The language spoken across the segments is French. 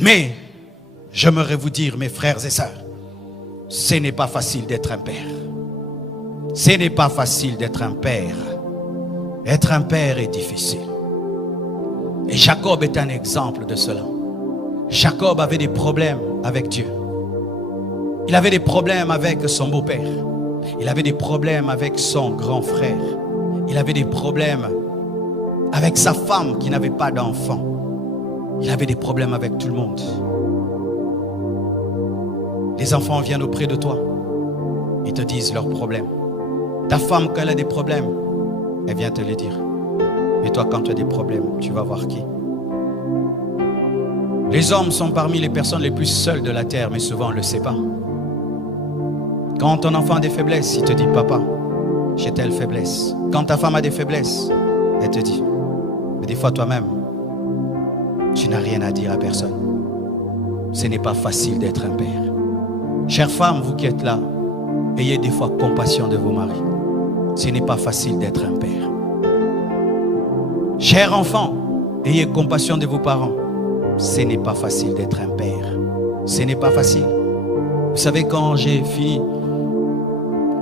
Mais j'aimerais vous dire, mes frères et sœurs, ce n'est pas facile d'être un père. Ce n'est pas facile d'être un père. Être un père est difficile. Et Jacob est un exemple de cela. Jacob avait des problèmes avec Dieu. Il avait des problèmes avec son beau-père. Il avait des problèmes avec son grand frère. Il avait des problèmes avec sa femme qui n'avait pas d'enfant. Il avait des problèmes avec tout le monde. Les enfants viennent auprès de toi. Ils te disent leurs problèmes. Ta femme, quand elle a des problèmes, elle vient te les dire. Et toi, quand tu as des problèmes, tu vas voir qui? Les hommes sont parmi les personnes les plus seules de la terre, mais souvent on ne le sait pas. Quand ton enfant a des faiblesses, il te dit, papa, j'ai telle faiblesse. Quand ta femme a des faiblesses, elle te dit. Mais des fois toi-même, tu n'as rien à dire à personne. Ce n'est pas facile d'être un père. Chères femmes, vous qui êtes là, ayez des fois compassion de vos maris. Ce n'est pas facile d'être un père. Chers enfants, ayez compassion de vos parents. Ce n'est pas facile d'être un père. Ce n'est pas facile. Vous savez, quand j'ai fini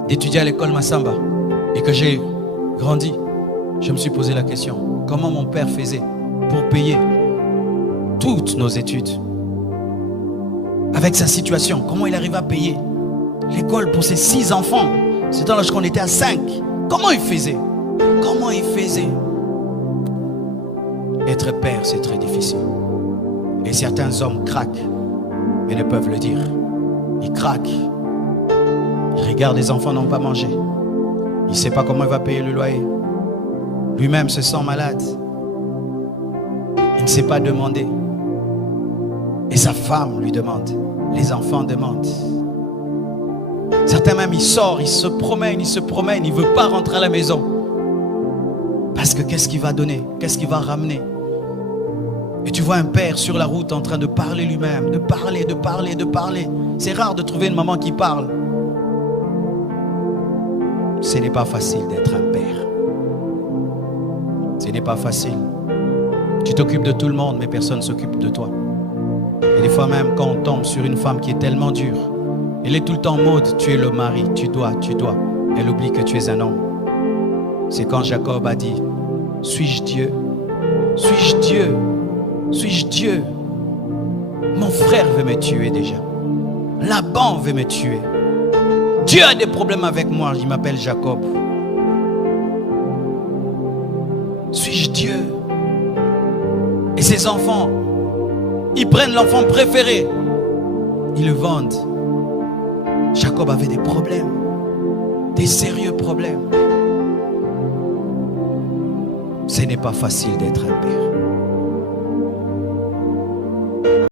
d'étudier à l'école Massamba et que j'ai grandi, je me suis posé la question, comment mon père faisait pour payer toutes nos études? Avec sa situation, comment il arrivait à payer l'école pour ses 6 enfants? C'était lorsqu'on était à 5. Comment il faisait? Comment il faisait? Être père, c'est très difficile. Et certains hommes craquent, mais ne peuvent le dire. Ils craquent. Ils regardent les enfants n'ont pas mangé. Il ne sait pas comment il va payer le loyer. Lui-même se sent malade. Il ne sait pas demander. Et sa femme lui demande. Les enfants demandent. Certains même, ils sortent, ils se promènent, il ne veut pas rentrer à la maison. Parce que qu'est-ce qu'il va donner? Qu'est-ce qu'il va ramener? Et tu vois un père sur la route en train de parler lui-même, de parler. C'est rare de trouver une maman qui parle. Ce n'est pas facile d'être un père. Ce n'est pas facile. Tu t'occupes de tout le monde, mais personne ne s'occupe de toi. Et des fois même, quand on tombe sur une femme qui est tellement dure, elle est tout le temps en mode, tu es le mari, tu dois. Elle oublie que tu es un homme. C'est quand Jacob a dit, suis-je Dieu? Suis-je Dieu? Suis-je Dieu? Mon frère veut me tuer déjà. Laban veut me tuer. Dieu a des problèmes avec moi, il m'appelle Jacob. Suis-je Dieu? Et ses enfants, ils prennent l'enfant préféré, ils le vendent. Jacob avait des problèmes, des sérieux problèmes. Ce n'est pas facile d'être un père.